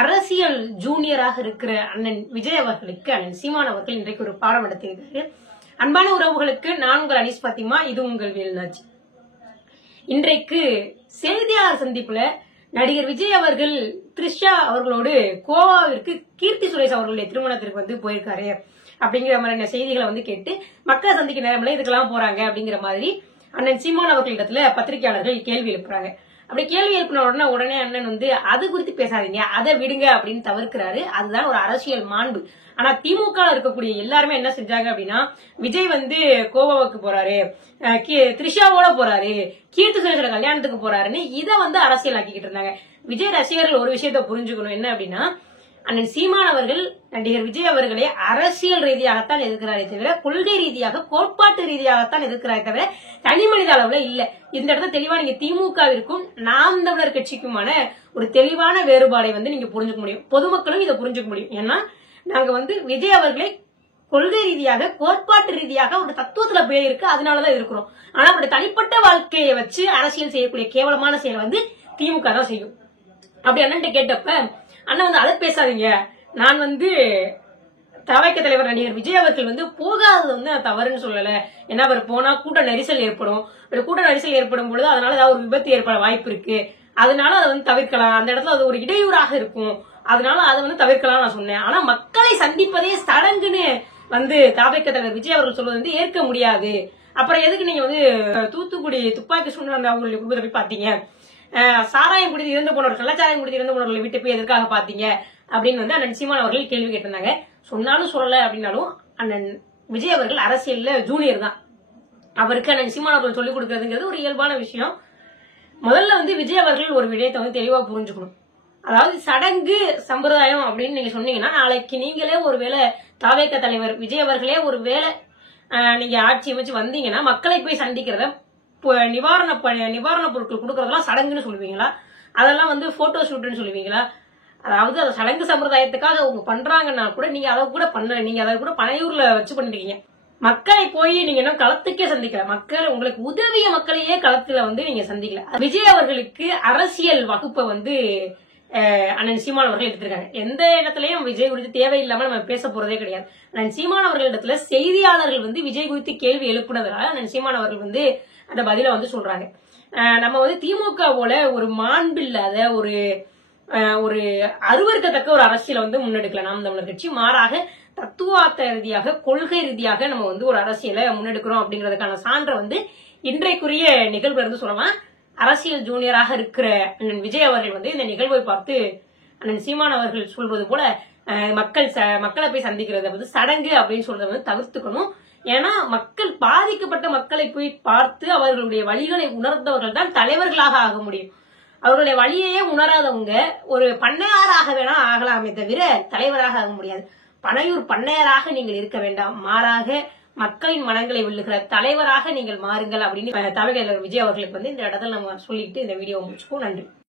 அரசியல் ஜூனியராக இருக்கிற அண்ணன் விஜய் அவர்களுக்கு அண்ணன் சீமான் அவர்கள் இன்றைக்கு ஒரு பாடம் நடத்தியிருக்காரு. அன்பான உறவுகளுக்கு நான் உங்கள் அனீஸ் பாத்திமா, இது உங்கள் வேலுநாச்சி. இன்றைக்கு செய்தியாளர் சந்திப்புல நடிகர் விஜய் அவர்கள் த்ரிஷா அவர்களோடு கோவாவிற்கு கீர்த்தி சுரேஷ் அவர்களுடைய திருமணத்திற்கு போயிருக்காரு அப்படிங்கிற மாதிரியான செய்திகளை கேட்டு மக்கள் சந்திக்க நேரமில்ல இதுக்கெல்லாம் போறாங்க அப்படிங்கிற மாதிரி அண்ணன் சீமான் அவர்களிடத்துல பத்திரிகையாளர்கள் கேள்வி எழுப்புறாங்க. அப்படி கேள்வி எழுப்பின உடனே அண்ணன் அது குறித்து பேசாதீங்க, அதை விடுங்க அப்படின்னு தவிர்க்கிறாரு. அதுதான் ஒரு அரசியல் மாண்பு. ஆனா திமுக இருக்கக்கூடிய எல்லாருமே என்ன செஞ்சாங்க அப்படின்னா, விஜய் கோவாவுக்கு போறாரு, த்ரிஷாவோட போறாரு, கீர்த்தி சுரேஷோட கல்யாணத்துக்கு போறாருன்னு இதை அரசியல் ஆக்கிக்கிட்டு இருந்தாங்க. விஜய் ரசிகர்கள் ஒரு விஷயத்த புரிஞ்சுக்கணும், என்ன அப்படின்னா அண்ணன் சீமான் அவர்கள் நடிகர் விஜய் அவர்களை அரசியல் ரீதியாகத்தான் எதிர்க்கிறாரே தவிர கொள்கை ரீதியாக கோட்பாட்டு ரீதியாகத்தான் எதிர்க்கிறாரே தவிர தனி மனித அளவுல இல்ல. இந்த இடத்துல தெளிவா நீங்க திமுகவிற்கும் நாம் தமிழர் கட்சிக்குமான ஒரு தெளிவான வேறுபாடை நீங்க புரிஞ்சுக்க முடியும். பொதுமக்களும் இதை புரிஞ்சுக்க முடியும். ஏன்னா நாங்க விஜய் அவர்களை கொள்கை ரீதியாக கோட்பாட்டு ரீதியாக ஒரு தத்துவத்துல போயிருக்கு, அதனாலதான் இருக்கிறோம். ஆனா அவருடைய தனிப்பட்ட வாழ்க்கையை வச்சு அரசியல் செய்யக்கூடிய கேவலமான செயலை திமுக தான் செய்யும். அப்படி அண்ணன் கேட்டப்ப அண்ணன் அதை பேசாதீங்க, நான் தவைக்க தலைவர் நடிகர் விஜய் அவர்கள் போகாதது நான் தவறுன்னு சொல்லல. ஏன்னா அவர் போனா கூட்ட நெரிசல் ஏற்படும், கூட்ட நெரிசல் ஏற்படும் பொழுது அதனால ஏதாவது ஒரு விபத்து ஏற்பட வாய்ப்பு இருக்கு, அதனால அதை தவிர்க்கலாம், அந்த இடத்துல அது ஒரு இடையூறாக இருக்கும், அதனால அதை தவிர்க்கலாம் நான் சொன்னேன். ஆனா மக்களை சந்திப்பதே சடங்குன்னு தவைக்க தலைவர் விஜய் அவர்கள் சொல்வது ஏற்க முடியாது. அப்புறம் எதுக்கு நீங்க தூத்துக்குடி துப்பாக்கி சூழ்நிலை அவங்களுடைய குடும்பத்தை போய் பாத்தீங்க, சாராயம் குடித்து இறந்து போனவர்கள், கள்ளச்சாராயம் குடித்து இறந்து போனவர்களை விட்டு போய் எதற்காக பாத்தீங்க அப்படின்னு அண்ணன் சீமான் அவர்கள் கேள்வி கேட்டிருந்தாங்க. சொன்னாலும் சொல்லல அப்படின்னாலும் அண்ணன் விஜய் அவர்கள் அரசியல்ல ஜூனியர் தான். அவருக்கு அண்ணன் சீமான் அவர்கள் சொல்லிக் கொடுக்கறதுங்கிறது ஒரு இயல்பான விஷயம். முதல்ல விஜய் அவர்கள் ஒரு விடயத்தை தெளிவா புரிஞ்சுக்கணும். அதாவது சடங்கு சம்பிரதாயம் அப்படின்னு நீங்க சொன்னீங்கன்னா, நாளைக்கு நீங்களே ஒருவேளை தவேக தலைவர் விஜய் அவர்களே ஒருவேளை நீங்க ஆட்சி அமைச்சு வந்தீங்கன்னா மக்களை போய் சந்திக்கிறத நிவாரண பொருட்கள் கொடுக்கறதெல்லாம் சடங்குன்னு சொல்லுவீங்களா? அதெல்லாம் போட்டோ ஷூட்னு சொல்லுவீங்களா? அதாவது அது சடங்கு சம்பிரதாயத்துக்காக அவங்க பண்றாங்கன்னா கூட நீங்க அதை கூட நீங்க அதை கூட பனையூர்ல வச்சு பண்ணிருக்கீங்க. மக்களை போய் நீங்க இன்னும் களத்துக்கே சந்திக்கல, மக்கள் உங்களுக்கு உதவிய மக்களையே களத்துல நீங்க சந்திக்கல. விஜய் அவர்களுக்கு அரசியல் வகுப்பை அண்ணன் சீமான் அவர்கள் எடுத்திருக்காங்க. எந்த இடத்துலயும் விஜய் குறித்து தேவையில்லாம நம்ம பேச போறதே கிடையாது. அண்ணன் சீமான் அவர்களிடத்துல செய்தியாளர்கள் விஜய் குறித்து கேள்வி எழுப்புனதுனால அண்ணன் சீமான் அவர்கள் அந்த பதில சொல்றாங்க. நம்ம திமுக போல ஒரு மாண்பில்லாத ஒரு அருவருக்கத்தக்க ஒரு அரசியலை முன்னெடுக்கல நாம் தமிழர் கட்சி. மாறாக தத்துவார்த்த ரீதியாக கொள்கை ரீதியாக நம்ம ஒரு அரசியலை முன்னெடுக்கிறோம் அப்படிங்கறதுக்கான சான்றை இன்றைக்குரிய நிகழ்வுல சொல்லலாம். அரசியல் ஜூனியராக இருக்கிற அண்ணன் விஜய் அவர்கள் இந்த நிகழ்வை பார்த்து அண்ணன் சீமான் அவர்கள் சொல்வது போல மக்களை போய் சந்திக்கிறத சடங்கு அப்படின்னு சொல்றத தவிர்த்துக்கணும். ஏன்னா மக்கள் பாதிக்கப்பட்ட மக்களை போய் பார்த்து அவர்களுடைய வழிகளை உணர்ந்தவர்கள் தான் தலைவர்களாக ஆக முடியும். அவர்களுடைய வழியையே உணராதவங்க ஒரு பண்ணையாராக வேணா ஆகலாமே தவிர தலைவராக ஆக முடியாது. பனையூர் பண்ணையராக நீங்கள் இருக்க வேண்டாம், மாறாக மக்களின் மனங்களை வெல்லுகிற தலைவராக நீங்கள் மாறுங்கள் அப்படின்னு தலைவர் விஜய் அவர்களுக்கு இந்த இடத்துல நம்ம சொல்லிட்டு இந்த வீடியோ முடிச்சுக்கோம். நன்றி.